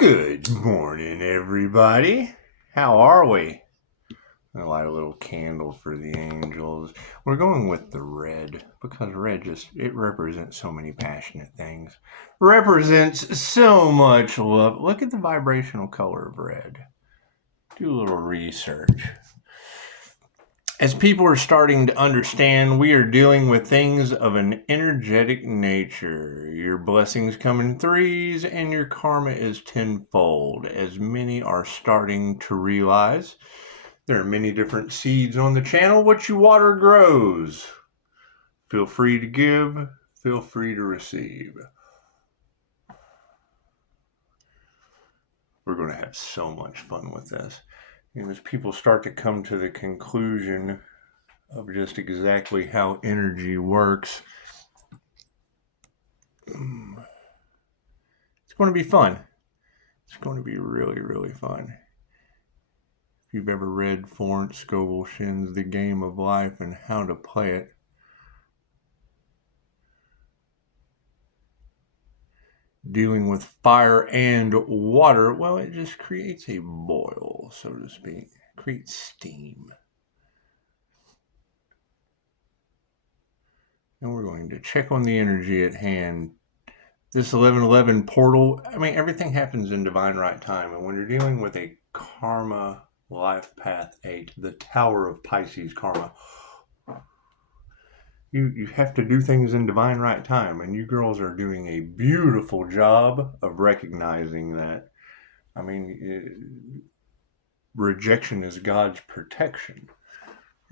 Good morning, everybody. How are we? I'm gonna light a little candle for the angels. We're going with the red because red it represents so many passionate things. Represents so much love. Look at the vibrational color of red. Do a little research. As people are starting to understand, we are dealing with things of an energetic nature. Your blessings come in threes and your karma is tenfold. As many are starting to realize, there are many different seeds on the channel. What you water grows. Feel free to give, feel free to receive. We're going to have so much fun with this. And as people start to come to the conclusion of just exactly how energy works, it's going to be fun. It's going to be really, really fun. If you've ever read Florence Scovel Shinn's The Game of Life and How to Play It, dealing with fire and water, well, it just creates a boil, so to speak. It creates steam. And we're going to check on the energy at hand. This 1111 portal, I mean, everything happens in divine right time. And when you're dealing with a karma life path 8, the Tower of Pisces karma, you have to do things in divine right time. And you girls are doing a beautiful job of recognizing that. I mean, rejection is God's protection.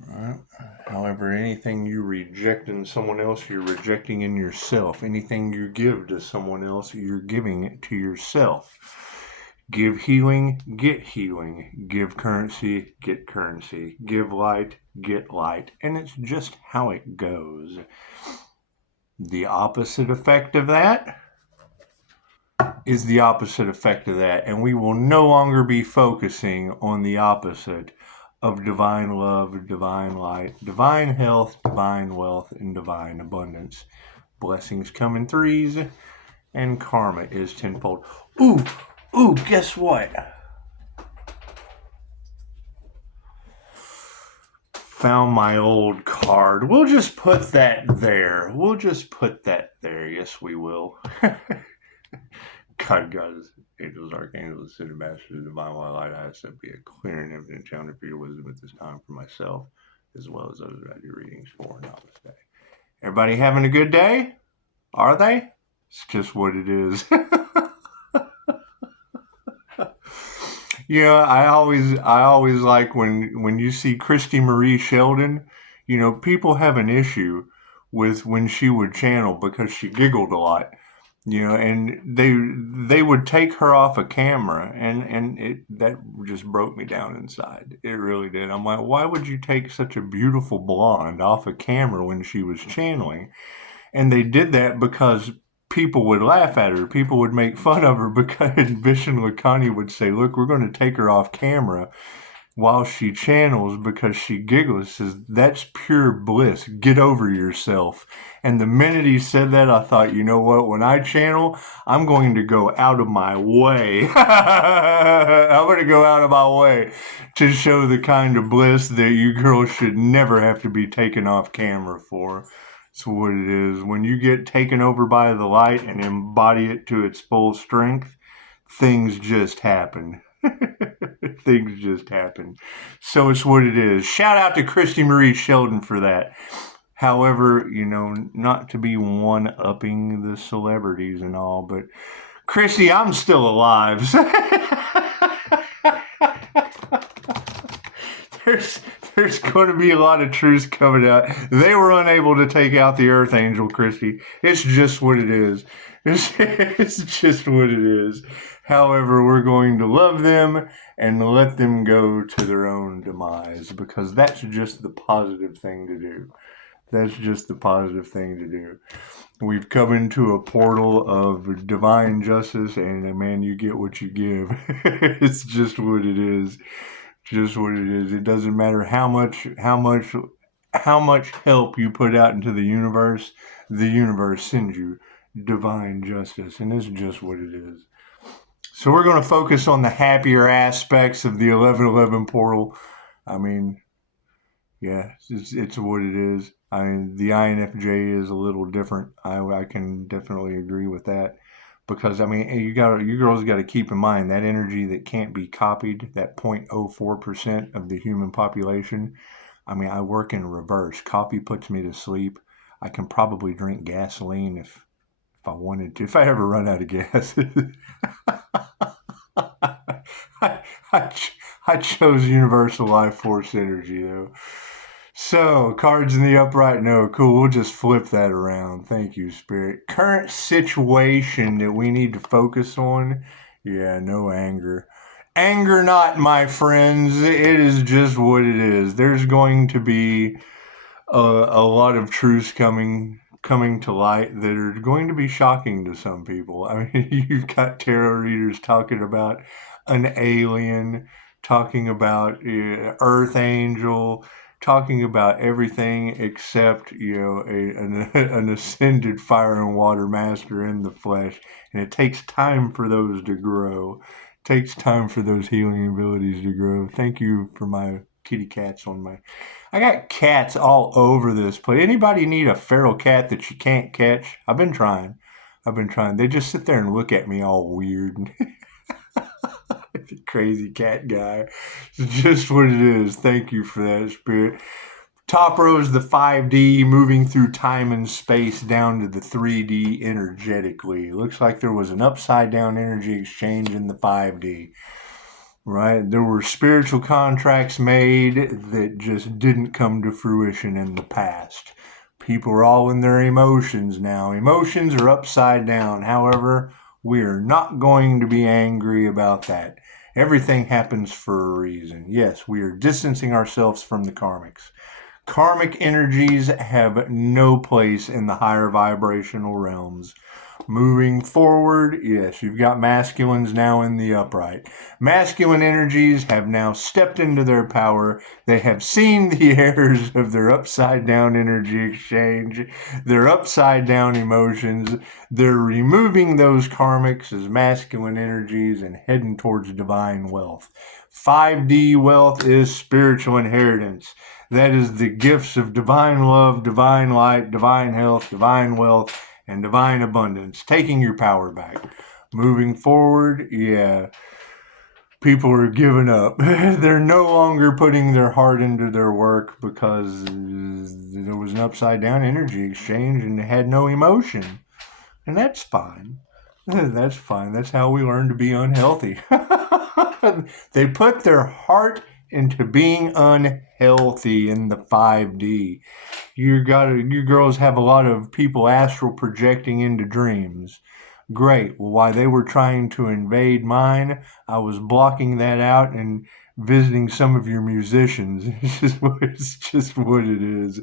Right? However, anything you reject in someone else, you're rejecting in yourself. Anything you give to someone else, you're giving it to yourself. Give healing, get healing. Give currency, get currency. Give light, get light. And it's just how it goes. The opposite effect of that is the opposite effect of that. And we will no longer be focusing on the opposite of divine love, divine light, divine health, divine wealth, and divine abundance. Blessings come in threes, and karma is tenfold. Ooh, guess what? Found my old card. We'll just put that there. Yes, we will. God, angels, archangels, ascended masters, divine light, I accept be a clear and evident channel for your wisdom at this time for myself, as well as those that I do readings for. Namaste. Everybody having a good day? Are they? It's just what it is. I always like when you see Christy Marie Sheldon, people have an issue with when she would channel because she giggled a lot. And they would take her off a camera, and that just broke me down inside. It really did. I'm like, why would you take such a beautiful blonde off a camera when she was channeling? And they did that because people would laugh at her. People would make fun of her because Vishen Lakani would say, look, we're going to take her off camera while she channels because she giggles. Says, that's pure bliss. Get over yourself. And the minute he said that, I thought, you know what? When I channel, I'm going to go out of my way. I'm going to go out of my way to show the kind of bliss that you girls should never have to be taken off camera for. That's what it is. When you get taken over by the light and embody it to its full strength, things just happen. Things just happen. So it's what it is. Shout out to Christy Marie Sheldon for that. However, not to be one-upping the celebrities and all, but Christy, I'm still alive. There's going to be a lot of truths coming out. They were unable to take out the Earth Angel, Christy. It's just what it is. It's just what it is. However, we're going to love them and let them go to their own demise because that's just the positive thing to do. That's just the positive thing to do. We've come into a portal of divine justice, and man, you get what you give. It's just what it is. Just what it is. It doesn't matter how much help you put out into the universe sends you divine justice, and it's just what it is. So we're going to focus on the happier aspects of the 1111 portal. I mean, yeah, it's what it is. I mean, the INFJ is a little different. I can definitely agree with that because I mean, you girls got to keep in mind that energy that can't be copied, that 0.04% of the human population. I mean, I work in reverse. Coffee puts me to sleep. I can probably drink gasoline if I wanted to. If I ever run out of gas. I, I, I chose universal life force energy though. So, cards in the upright, no, cool. We'll just flip that around. Thank you, Spirit. Current situation that we need to focus on. Yeah, no anger. Anger not, my friends. It is just what it is. There's going to be a lot of truths coming to light that are going to be shocking to some people. I mean, you've got tarot readers talking about an alien, talking about Earth Angel, talking about everything except an ascended fire and water master in the flesh, and it takes time for those to grow. It takes time for those healing abilities to grow. Thank you for my kitty cats on my. I got cats all over this place. Anybody need a feral cat that you can't catch? I've been trying. They just sit there and look at me all weird. Crazy cat guy. It's just what it is. Thank you for that, Spirit. Top row is the 5D, moving through time and space down to the 3D energetically. Looks like there was an upside down energy exchange in the 5D. Right? There were spiritual contracts made that just didn't come to fruition in the past. People are all in their emotions now. Emotions are upside down. However, we are not going to be angry about that. Everything happens for a reason. Yes, we are distancing ourselves from the karmics. Karmic energies have no place in the higher vibrational realms. Moving forward, yes, you've got masculines now in the upright. Masculine energies have now stepped into their power. They have seen the errors of their upside down energy exchange, their upside down emotions. They're removing those karmics as masculine energies and heading towards divine wealth. 5D wealth is spiritual inheritance. That is the gifts of divine love, divine light, divine health, divine wealth, and divine abundance, taking your power back. Moving forward, yeah, people are giving up. They're no longer putting their heart into their work because there was an upside down energy exchange and it had no emotion. And that's fine. That's fine. That's how we learn to be unhealthy. They put their heart into being unhealthy in the 5D. You girls have a lot of people astral projecting into dreams. Great. Well, while they were trying to invade mine, I was blocking that out and visiting some of your musicians. It's just what it is.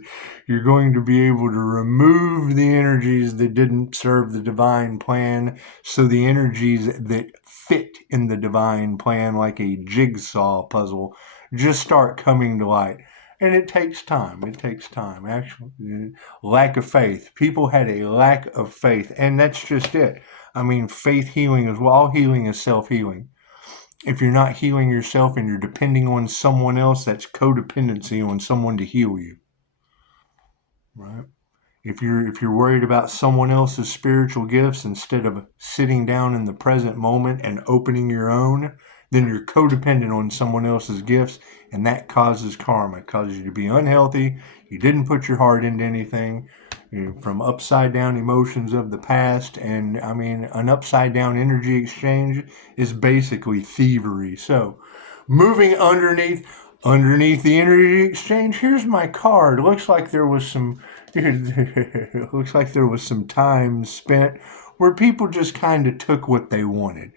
You're going to be able to remove the energies that didn't serve the divine plan, so the energies that fit in the divine plan like a jigsaw puzzle just start coming to light. And it takes time. It takes time. Actually, lack of faith. People had a lack of faith, and that's just it. I mean, faith healing is well. All healing is self-healing. If you're not healing yourself and you're depending on someone else, that's codependency on someone to heal you. Right? If you're worried about someone else's spiritual gifts instead of sitting down in the present moment and opening your own, then you're codependent on someone else's gifts, and that causes karma. It causes you to be unhealthy. You didn't put your heart into anything. From upside down emotions of the past, and I mean, an upside down energy exchange is basically thievery. So, moving underneath the energy exchange, here's my card. Looks like there was some looks like there was some time spent where people just kind of took what they wanted.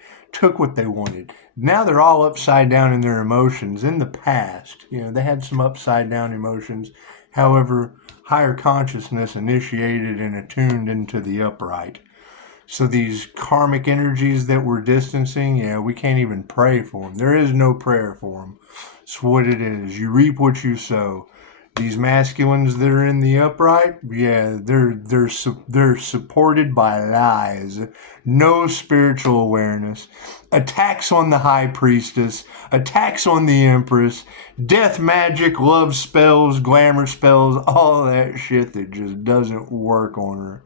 Now they're all upside down in their emotions. In the past, they had some upside down emotions. However, higher consciousness initiated and attuned into the upright. So these karmic energies that we're distancing, we can't even pray for them. There is no prayer for them. It's what it is. You reap what you sow. These masculines that are in the upright, yeah, they're supported by lies, no spiritual awareness, attacks on the high priestess, attacks on the empress, death magic, love spells, glamour spells, all that shit that just doesn't work on her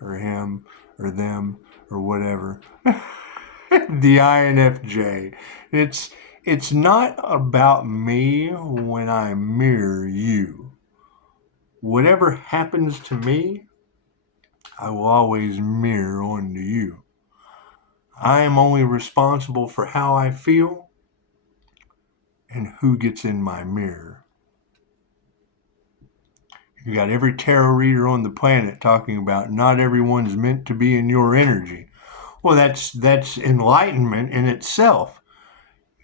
or him or them or whatever. The INFJ. It's not about me when I mirror you. Whatever happens to me, I will always mirror onto you. I am only responsible for how I feel and who gets in my mirror. You got every tarot reader on the planet talking about not everyone is meant to be in your energy. Well, that's enlightenment in itself.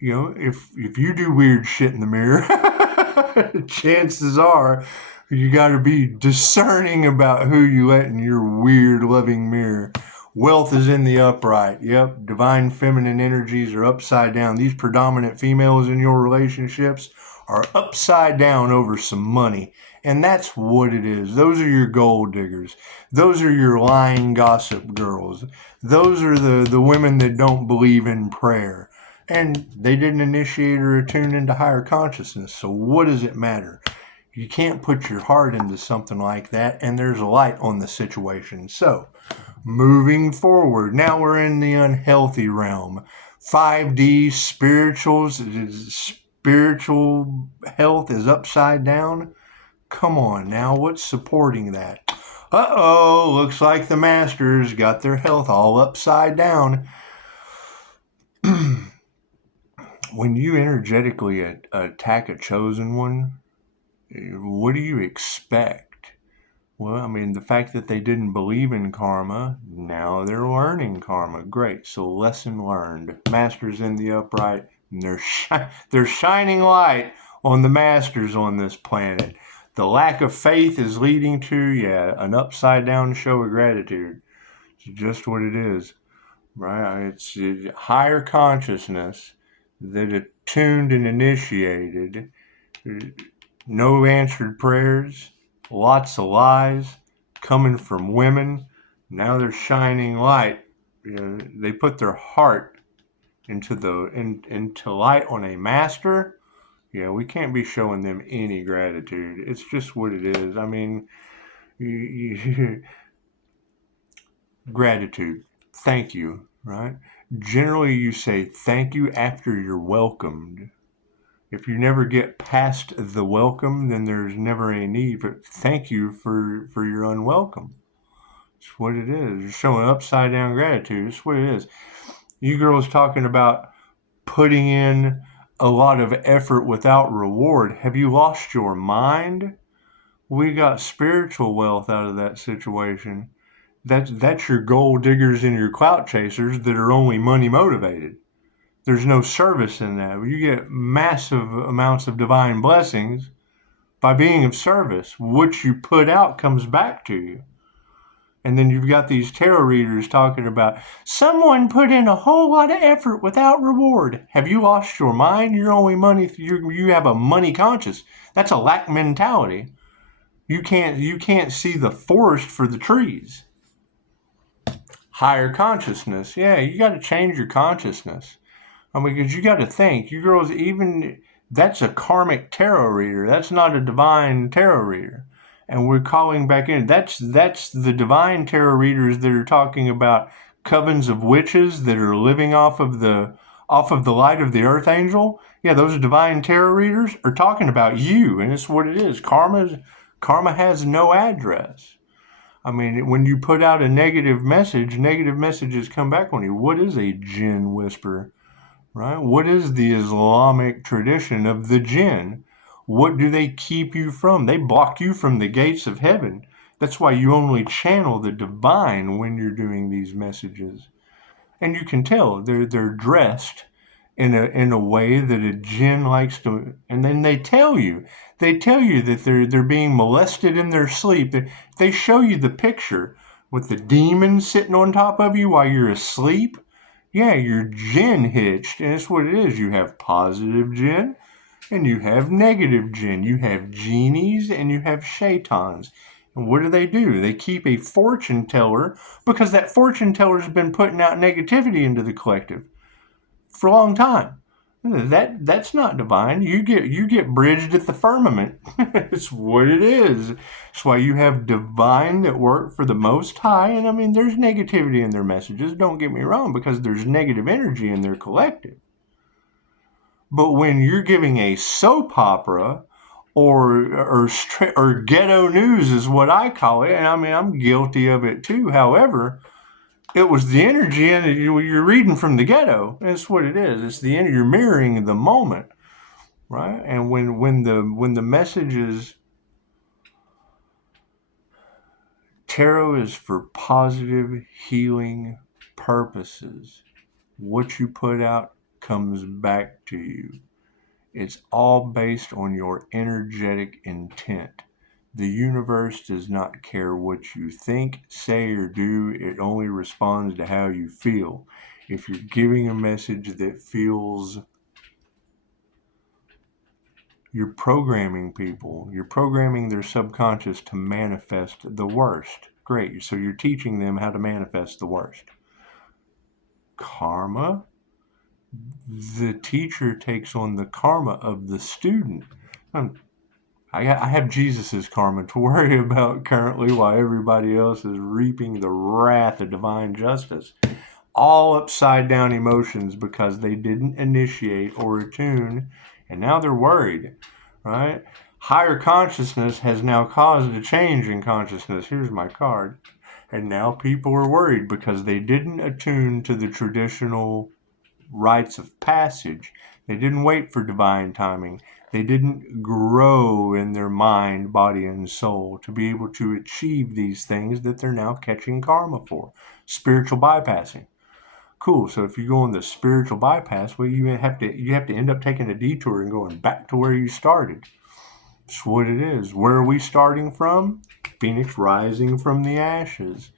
You know, if you do weird shit in the mirror, chances are you got to be discerning about who you let in your weird loving mirror. Wealth is in the upright. Yep, divine feminine energies are upside down. These predominant females in your relationships are upside down over some money. And that's what it is. Those are your gold diggers. Those are your lying gossip girls. Those are the women that don't believe in prayer. And they didn't initiate or attune into higher consciousness. So what does it matter? You can't put your heart into something like that, and there's a light on the situation. So, moving forward, now we're in the unhealthy realm. 5D spiritual health is upside down. Come on now, what's supporting that? Uh-oh, looks like the masters got their health all upside down. When you energetically attack a chosen one, what do you expect? Well, I mean, the fact that they didn't believe in karma, now they're learning karma. Great. So lesson learned. Masters in the upright, and they're shining light on the masters on this planet. The lack of faith is leading to, an upside down show of gratitude. It's just what it is, right? It's higher consciousness that attuned and initiated. No answered prayers, lots of lies coming from women. Now they're shining light. You know, they put their heart into light on a master. Yeah, we can't be showing them any gratitude. It's just what it is. I mean, gratitude. Thank you, right? Generally, you say thank you after you're welcomed. If you never get past the welcome, then there's never any need. But thank you for your unwelcome. It's what it is. You're showing upside down gratitude. It's what it is. You girls talking about putting in a lot of effort without reward. Have you lost your mind? We got spiritual wealth out of that situation. That's your gold diggers and your clout chasers that are only money motivated. There's no service in that. You get massive amounts of divine blessings by being of service. What you put out comes back to you. And then you've got these tarot readers talking about someone put in a whole lot of effort without reward. Have you lost your mind? You're only money. You have a money conscious. That's a lack mentality. You can't see the forest for the trees. Higher consciousness. Yeah, you got to change your consciousness. I mean, because you got to think, you girls, that's a karmic tarot reader. That's not a divine tarot reader. And we're calling back in. That's the divine tarot readers that are talking about covens of witches that are living off of the light of the earth angel. Yeah, those divine tarot readers are talking about you, and it's what it is. Karma has no address. I mean, when you put out a negative messages come back on you. What is a jinn whisper? Right? What is the Islamic tradition of the jinn? What do they keep you from? They block you from the gates of heaven. That's why you only channel the divine when you're doing these messages. And you can tell they're dressed in a way that a jinn likes to, and then they tell you that they're being molested in their sleep. They show you the picture with the demon sitting on top of you while you're asleep. Yeah, you're jinn hitched, and it's what it is. You have positive jinn, And you have negative jinn. You have genies and you have shaitans. And what do? They keep a fortune teller because that fortune teller's been putting out negativity into the collective for a long time. That's not divine. You get bridged at the firmament. It's what it is. That's why you have divine that work for the Most High. And I mean, there's negativity in their messages. Don't get me wrong, because there's negative energy in their collective. But when you're giving a soap opera or ghetto news is what I call it, and I mean I'm guilty of it too. However, it was the energy, and you're reading from the ghetto. That's what it is. It's the energy. You're mirroring the moment, right? And when the message is tarot is for positive healing purposes. What you put out comes back to you. It's all based on your energetic intent. The universe does not care what you think, say, or do. It only responds to how you feel. If you're giving a message that feels, you're programming people. You're programming their subconscious to manifest the worst. Great. So you're teaching them how to manifest the worst. Karma. The teacher takes on the karma of the student. I have Jesus's karma to worry about currently, while everybody else is reaping the wrath of divine justice. All upside down emotions because they didn't initiate or attune, and now they're worried, right? Higher consciousness has now caused a change in consciousness. Here's my card. And now people are worried because they didn't attune to the traditional rites of passage. They didn't wait for divine timing. They didn't grow in their mind, body, and soul to be able to achieve these things that they're now catching karma for. Spiritual bypassing. Cool. So if you go on the spiritual bypass, well, you have to end up taking a detour and going back to where you started. That's what it is. Where are we starting from? Phoenix rising from the ashes.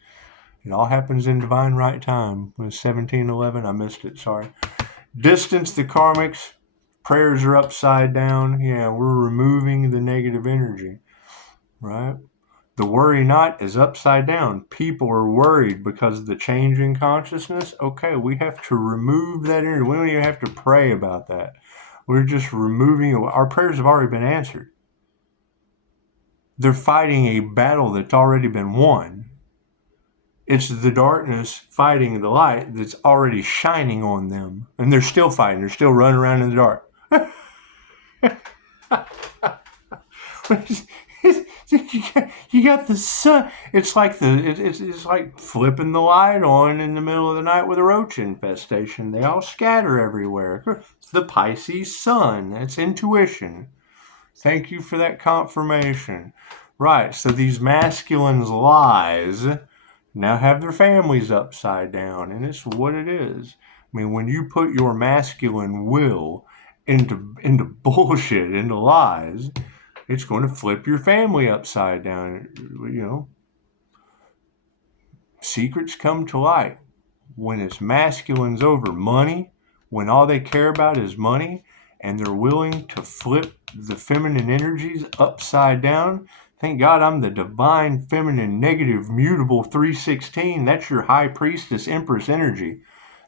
It all happens in divine right time. It was 1711. I missed it. Sorry. Distance the karmics. Prayers are upside down. Yeah, we're removing the negative energy, right? The worry not is upside down. People are worried because of the change in consciousness. Okay, we have to remove that energy. We don't even have to pray about that. We're just removing it. Our prayers have already been answered. They're fighting a battle that's already been won. It's the darkness fighting the light that's already shining on them. And they're still fighting. They're still running around in the dark. You got the sun. It's like it's like flipping the light on in the middle of the night with a roach infestation. They all scatter everywhere. It's the Pisces sun. That's intuition. Thank you for that confirmation. Right. So these masculines' lies now have their families upside down, and it's what it is. I mean, when you put your masculine will into bullshit, into lies, it's going to flip your family upside down. You know, secrets come to light when it's masculines over money, when all they care about is money, and they're willing to flip the feminine energies upside down. Thank God I'm the divine feminine negative mutable 316. That's your high priestess empress energy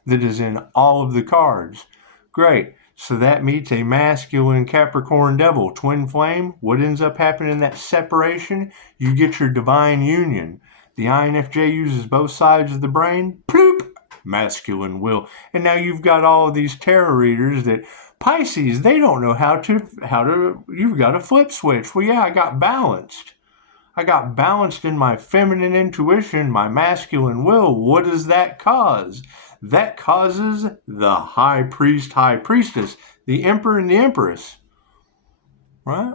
that is in all of the cards. Great. So that meets a masculine Capricorn devil, twin flame. What ends up happening in that separation? You get your divine union. The INFJ uses both sides of the brain. Ploop! Masculine will. And now you've got all of these tarot readers that Pisces, they don't know how to, you've got a flip switch. Well, yeah, I got balanced. I got balanced in my feminine intuition, my masculine will. What does that cause? That causes the high priest, high priestess, the emperor and the empress, right?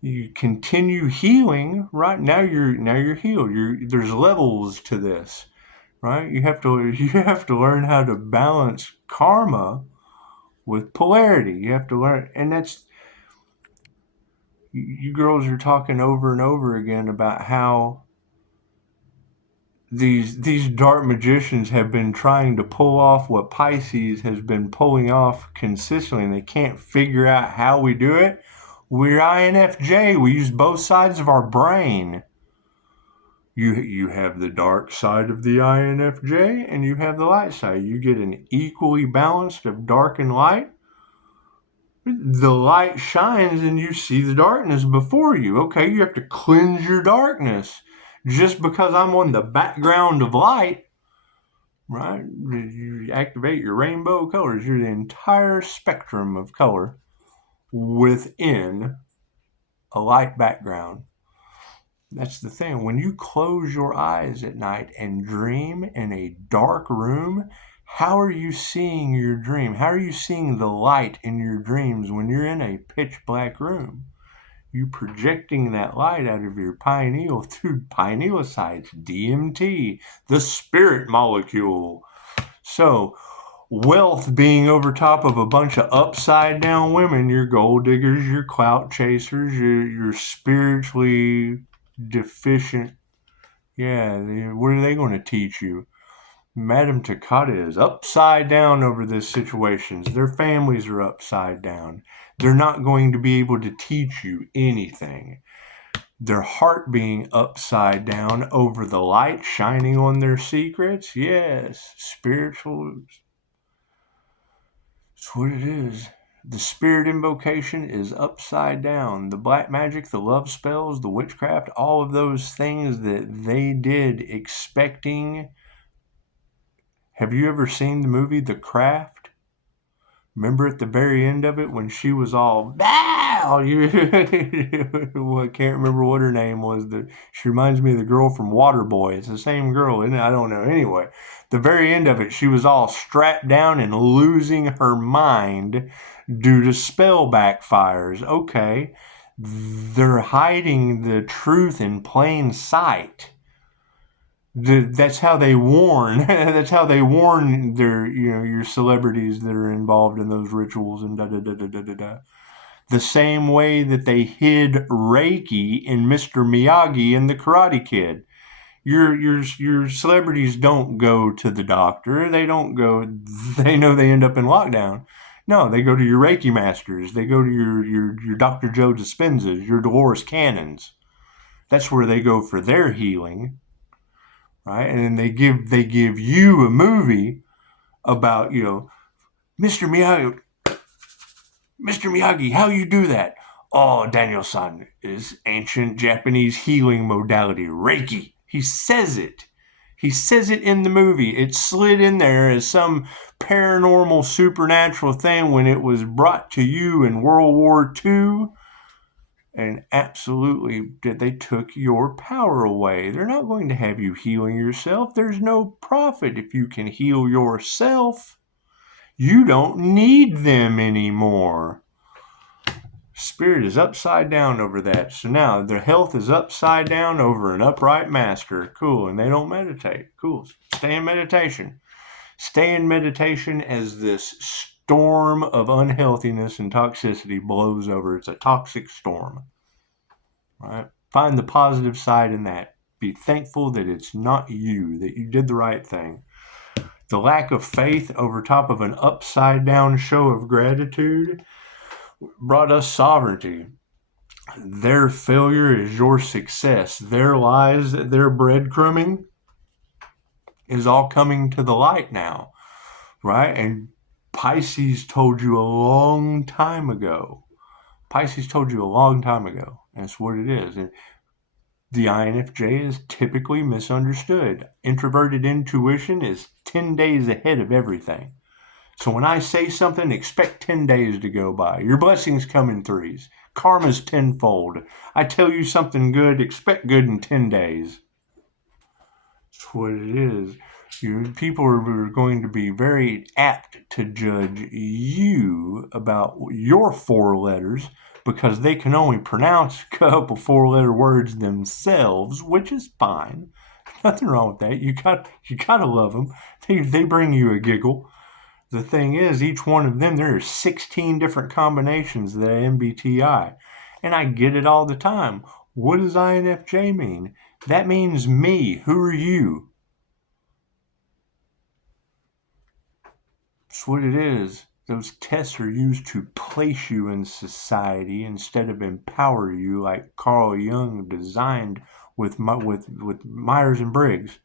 You continue healing, right? Now you're healed. There's levels to this, right? You have to learn how to balance karma with polarity. You have to learn, and that's, you girls are talking over and over again about how these dark magicians have been trying to pull off what Pisces has been pulling off consistently, and they can't figure out how we do it. We're INFJ. We use both sides of our brain. You have the dark side of the INFJ, and you have the light side. You get an equally balanced of dark and light. The light shines and you see the darkness before you. Okay, you have to cleanse your darkness. Just because I'm on the background of light, right? You activate your rainbow colors. You're the entire spectrum of color within a light background. That's the thing. When you close your eyes at night and dream in a dark room, how are you seeing your dream? How are you seeing the light in your dreams when you're in a pitch black room? You projecting that light out of your pineal through pinealocytes, DMT, the spirit molecule. So, wealth being over top of a bunch of upside down women, your gold diggers, your clout chasers, your spiritually deficient. Yeah, what are they going to teach you? Madame Takata is upside down over these situations. Their families are upside down. They're not going to be able to teach you anything. Their heart being upside down over the light shining on their secrets. Yes, spiritual. That's what it is. The spirit invocation is upside down. The black magic, the love spells, the witchcraft, all of those things that they did expecting. Have you ever seen the movie The Craft? Remember at the very end of it when she was all, well, I can't remember what her name was. She reminds me of the girl from Waterboy. It's the same girl, isn't it? I don't know. Anyway, the very end of it, she was all strapped down and losing her mind due to spell backfires. Okay, they're hiding the truth in plain sight. That's how they warn. That's how they warn their, your celebrities that are involved in those rituals and da da da da da da da. The same way that they hid Reiki in Mr. Miyagi and the Karate Kid. Your celebrities don't go to the doctor. They don't go. They know they end up in lockdown. No, they go to your Reiki masters. They go to your Dr. Joe Dispenzas, your Dolores Cannons. That's where they go for their healing. Right, and they give you a movie about Mr. Miyagi, how you do that? Oh, Daniel-san is ancient Japanese healing modality Reiki. He says it. He says it in the movie. It slid in there as some paranormal supernatural thing when it was brought to you in World War II. And absolutely, they took your power away. They're not going to have you healing yourself. There's no profit if you can heal yourself. You don't need them anymore. Spirit is upside down over that. So now their health is upside down over an upright master. Cool. And they don't meditate. Cool. Stay in meditation. Stay in meditation as this storm of unhealthiness and toxicity blows over. It's a toxic storm. Right? Find the positive side in that. Be thankful that it's not you, that you did the right thing. The lack of faith over top of an upside down show of gratitude brought us sovereignty. Their failure is your success. Their lies, their breadcrumbing is all coming to the light now. Right? And Pisces told you a long time ago. Pisces told you a long time ago. That's what it is. And the INFJ is typically misunderstood. Introverted intuition is 10 days ahead of everything. So when I say something, expect 10 days to go by. Your blessings come in threes. Karma's tenfold. I tell you something good, expect good in 10 days. That's what it is. People are going to be very apt to judge you about your 4 letters because they can only pronounce a couple 4-letter words themselves, which is fine. Nothing wrong with that. You gotta love them. They bring you a giggle. The thing is, each one of them, there are 16 different combinations of that MBTI. And I get it all the time. What does INFJ mean? That means me. Who are you? That's what it is. Those tests are used to place you in society instead of empower you, like Carl Jung designed with Myers and Briggs.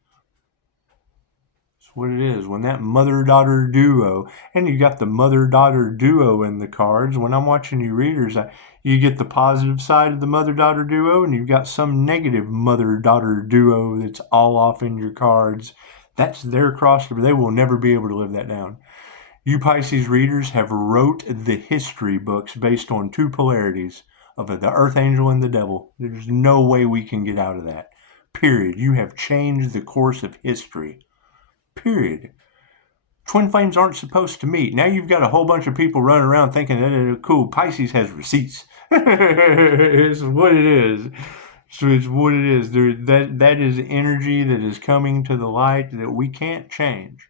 That's what it is. When that mother-daughter duo, and you got the mother-daughter duo in the cards. When I'm watching you readers, you get the positive side of the mother-daughter duo, and you've got some negative mother-daughter duo that's all off in your cards. That's their crossover. They will never be able to live that down. You Pisces readers have wrote the history books based on two polarities of the earth angel and the devil. There's no way we can get out of that. Period. You have changed the course of history. Period. Twin flames aren't supposed to meet. Now you've got a whole bunch of people running around thinking that cool, Pisces has receipts. It's what it is. So it's what it is. That is energy that is coming to the light that we can't change.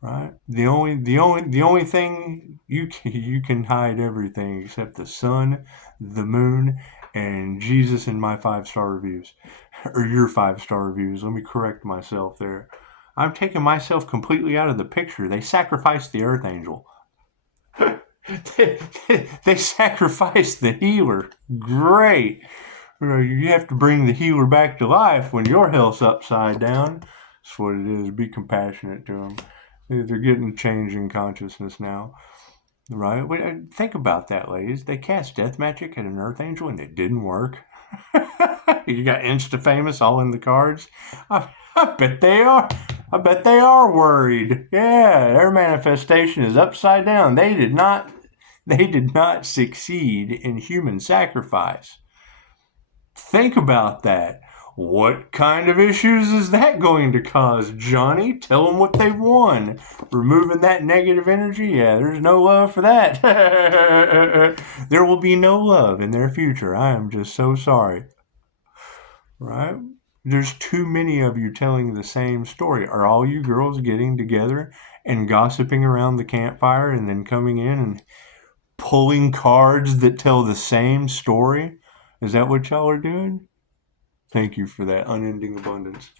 Right? The only thing you can hide everything except the sun, the moon, and Jesus in my 5-star reviews. Or your 5-star reviews. Let me correct myself there. I'm taking myself completely out of the picture. They sacrificed the earth angel. They sacrificed the healer. Great. You have to bring the healer back to life when your health's upside down. That's what it is. Be compassionate to them. They're getting a change in consciousness now, right? Think about that, ladies. They cast death magic at an earth angel and it didn't work. You got insta-famous all in the cards. I bet they are. I bet they are worried. Yeah, their manifestation is upside down. They did not succeed in human sacrifice. Think about that. What kind of issues is that going to cause, Johnny? Tell them what they've won. Removing that negative energy? Yeah, there's no love for that. There will be no love in their future. I am just so sorry. Right? There's too many of you telling the same story. Are all you girls getting together and gossiping around the campfire and then coming in and pulling cards that tell the same story? Is that what y'all are doing? Thank you for that unending abundance.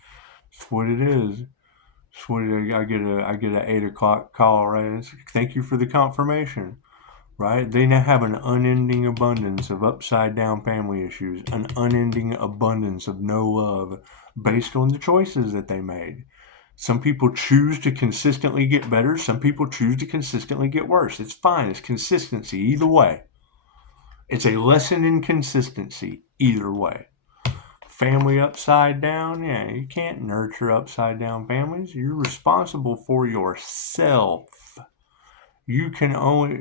It's what it is. It's what it is. I get an 8 o'clock call, right? Thank you for the confirmation, right? They now have an unending abundance of upside down family issues, an unending abundance of no love based on the choices that they made. Some people choose to consistently get better. Some people choose to consistently get worse. It's fine. It's consistency either way. It's a lesson in consistency either way. Family upside down, yeah, you can't nurture upside down families. You're responsible for yourself. You can only,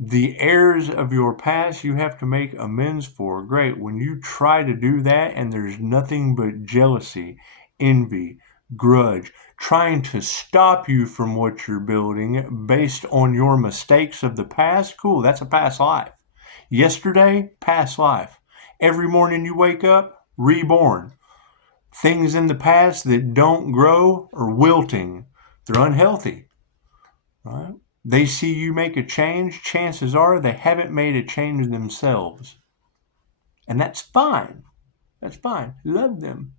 the errors of your past you have to make amends for. Great. When you try to do that and there's nothing but jealousy, envy, grudge, trying to stop you from what you're building based on your mistakes of the past, cool, that's a past life. Yesterday, past life. Every morning you wake up, reborn. Things in the past that don't grow are wilting. They're unhealthy. Right? They see you make a change. Chances are they haven't made a change themselves. And that's fine. That's fine. Love them.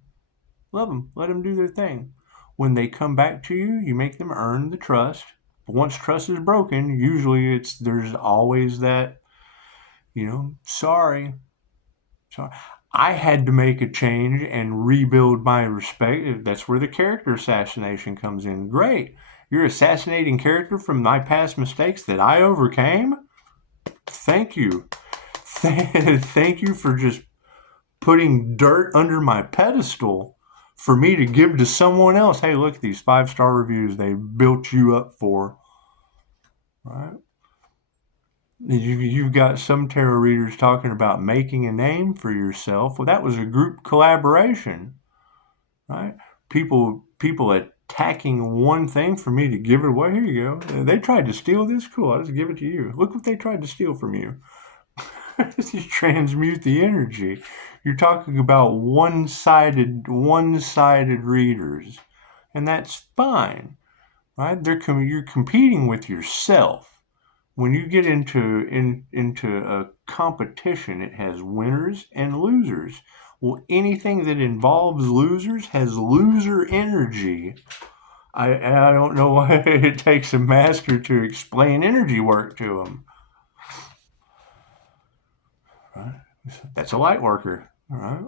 Love them. Let them do their thing. When they come back to you, you make them earn the trust. But once trust is broken, usually there's always that, sorry. I had to make a change and rebuild my respect. That's where the character assassination comes in. Great. You're assassinating character from my past mistakes that I overcame? Thank you. Thank you for just putting dirt under my pedestal for me to give to someone else. Hey, look at these 5-star reviews they built you up for. Right? You've got some tarot readers talking about making a name for yourself. Well, that was a group collaboration, right? People attacking one thing for me to give it away. Here you go. They tried to steal this. Cool. I'll just give it to you. Look what they tried to steal from you. You transmute the energy. You're talking about one-sided readers, and that's fine, right? You're competing with yourself. When you get into a competition, it has winners and losers. Well, anything that involves losers has loser energy. I don't know why it takes a master to explain energy work to them. Right? That's a light worker. All right.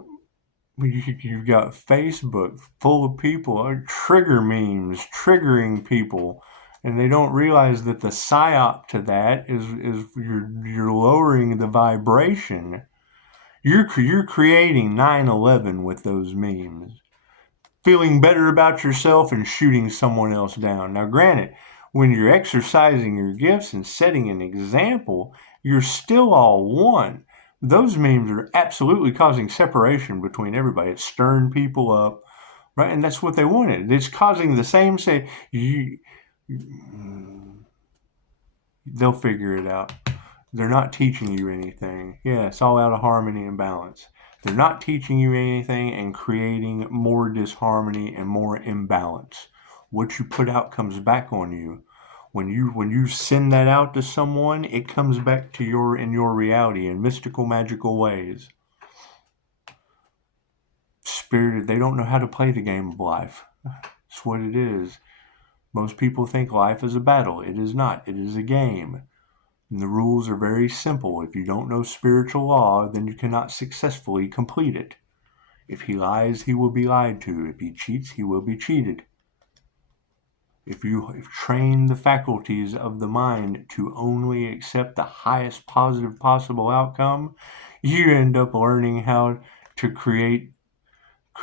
You've got Facebook full of people, trigger memes, triggering people, and they don't realize that the psyop to that is you're lowering the vibration. You're creating 9/11 with those memes, feeling better about yourself and shooting someone else down. Now, granted, when you're exercising your gifts and setting an example, you're still all one. Those memes are absolutely causing separation between everybody. It's stirring people up, right? And that's what they wanted. It's causing the same they'll figure it out. They're not teaching you anything. Yeah, it's all out of harmony and balance. They're not teaching you anything and creating more disharmony and more imbalance. What you put out comes back on you. When you send that out to someone, it comes back to your reality in mystical, magical ways. Spirited, they don't know how to play the game of life. That's what it is. Most people think life is a battle. It is not. It is a game. And the rules are very simple. If you don't know spiritual law, then you cannot successfully complete it. If he lies, he will be lied to. If he cheats, he will be cheated. If you train the faculties of the mind to only accept the highest positive possible outcome, you end up learning how to create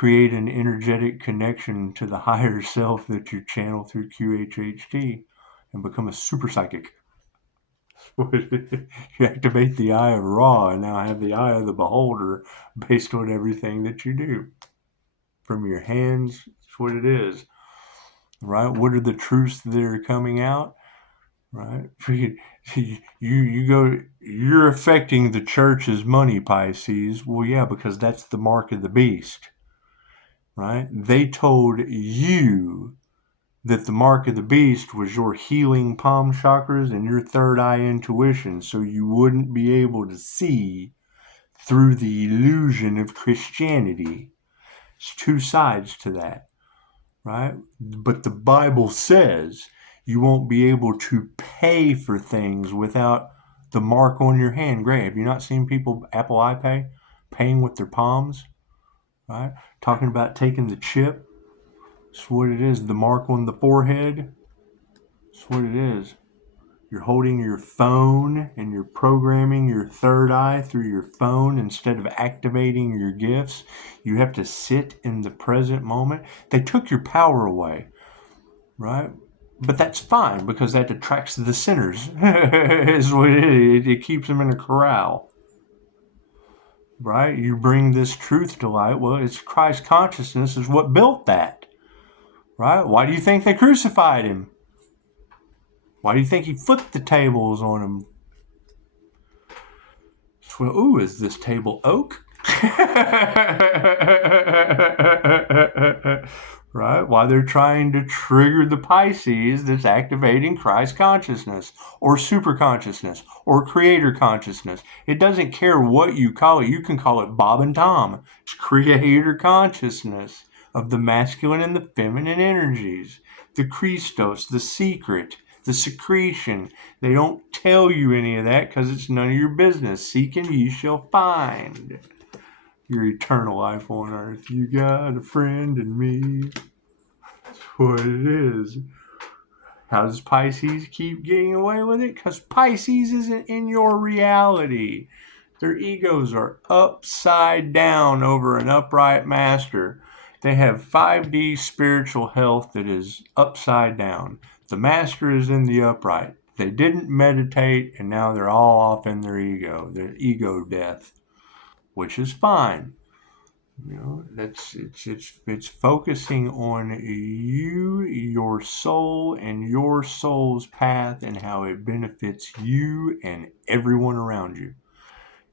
an energetic connection to the higher self that you channel through QHHT and become a super psychic. You activate the eye of Ra and now have the eye of the beholder based on everything that you do. From your hands, that's what it is. Right? What are the truths that are coming out? Right? You're affecting the church's money, Pisces. Well, yeah, because that's the mark of the beast. Right? They told you that the mark of the beast was your healing palm chakras and your third eye intuition, so you wouldn't be able to see through the illusion of Christianity. There's two sides to that, right? But the Bible says you won't be able to pay for things without the mark on your hand. Great. Have you not seen people Apple iPay paying with their palms, right? Talking about taking the chip. That's what it is. The mark on the forehead. That's what it is. You're holding your phone and you're programming your third eye through your phone instead of activating your gifts. You have to sit in the present moment. They took your power away, right? But that's fine because that attracts the sinners. Is what it is. It keeps them in a corral, right? You bring this truth to light. Well, it's Christ consciousness is what built that, right? Why do you think they crucified him? Why do you think he flipped the tables on him? Well, ooh, is this table oak? Right? Why they're trying to trigger the Pisces that's activating Christ consciousness or super consciousness or creator consciousness. It doesn't care what you call it. You can call it Bob and Tom. It's creator consciousness of the masculine and the feminine energies. The Christos, the secret, the secretion. They don't tell you any of that because it's none of your business. Seek and ye shall find your eternal life on earth. You got a friend in me. That's what it is. How does Pisces keep getting away with it? Because Pisces isn't in your reality. Their egos are upside down over an upright master. They have 5D spiritual health that is upside down. The master is in the upright. They didn't meditate and now they're all off in their ego death, which is fine. You know, it's focusing on you, your soul, and your soul's path and how it benefits you and everyone around you.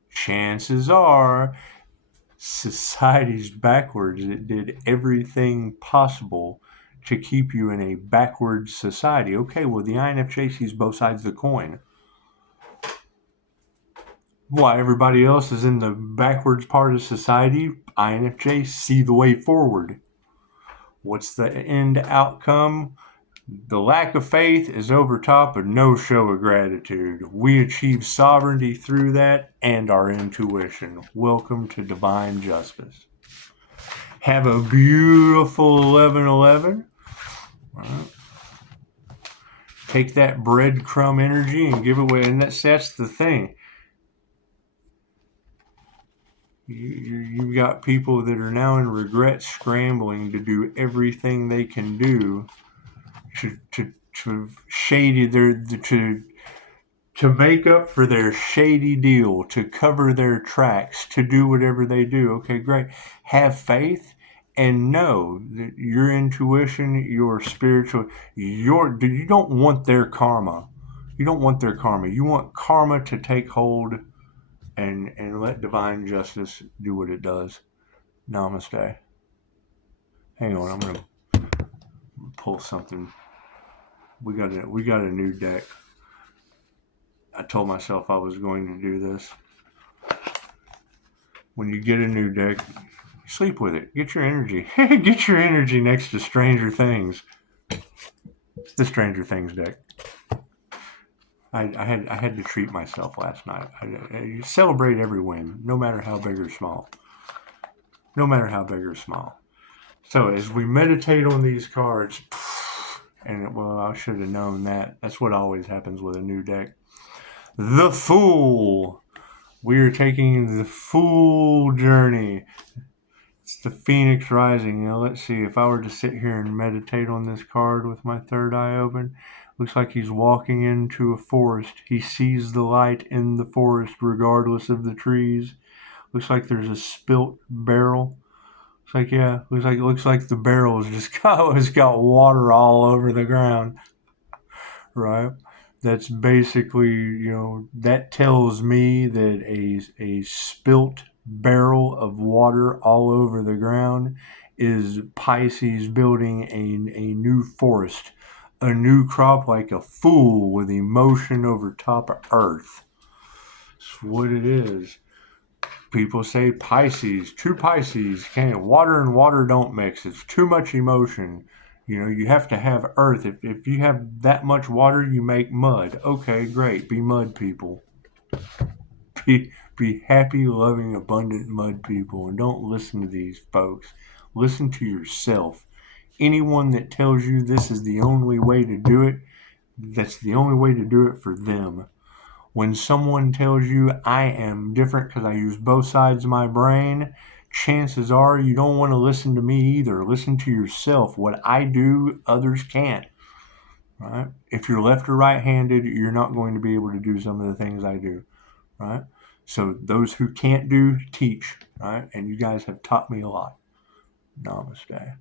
Chances are society's backwards. It did everything possible to keep you in a backwards society. Okay, well, the INFJ sees both sides of the coin. Why everybody else is in the backwards part of society, INFJ see the way forward. What's the end outcome? The lack of faith is over top of no show of gratitude. We achieve sovereignty through that and our intuition. Welcome to divine justice. Have a beautiful 11/11. Right. Take that breadcrumb energy and give it away. And that's the thing. You've got people that are now in regret, scrambling to do everything they can do to shady to make up for their shady deal, to cover their tracks, to do whatever they do. Okay, great. Have faith and know that your intuition, your spiritual, you don't want their karma. You don't want their karma. You want karma to take hold and let divine justice do what it does. Namaste. Hang on, I'm gonna pull something. We got a new deck. I told myself I was going to do this. When you get a new deck, sleep with it. Get your energy. Get your energy next to Stranger Things. The Stranger Things deck. I had to treat myself last night. I celebrate every win, no matter how big or small. No matter how big or small. So as we meditate on these cards, and well, I should have known that. That's what always happens with a new deck. The Fool. We are taking the Fool journey. It's the Phoenix Rising. Now let's see, if I were to sit here and meditate on this card with my third eye open, looks like he's walking into a forest. He sees the light in the forest regardless of the trees. Looks like there's a spilt barrel. Looks like the barrel has got water all over the ground. Right? That's basically, that tells me that a spilt barrel of water all over the ground is Pisces building a new forest, a new crop, like a fool with emotion over top of earth. That's what it is. People say Pisces, true Pisces, water and water don't mix. It's too much emotion. You have to have earth. If you have that much water, you make mud. Okay, great. Be mud people. Be happy, loving, abundant mud people. And don't listen to these folks. Listen to yourself. Anyone that tells you this is the only way to do it, that's the only way to do it for them. When someone tells you I am different because I use both sides of my brain, chances are you don't want to listen to me either. Listen to yourself. What I do, others can't. Right? If you're left or right-handed, you're not going to be able to do some of the things I do. Right? So those who can't do, teach. Right? And you guys have taught me a lot. Namaste.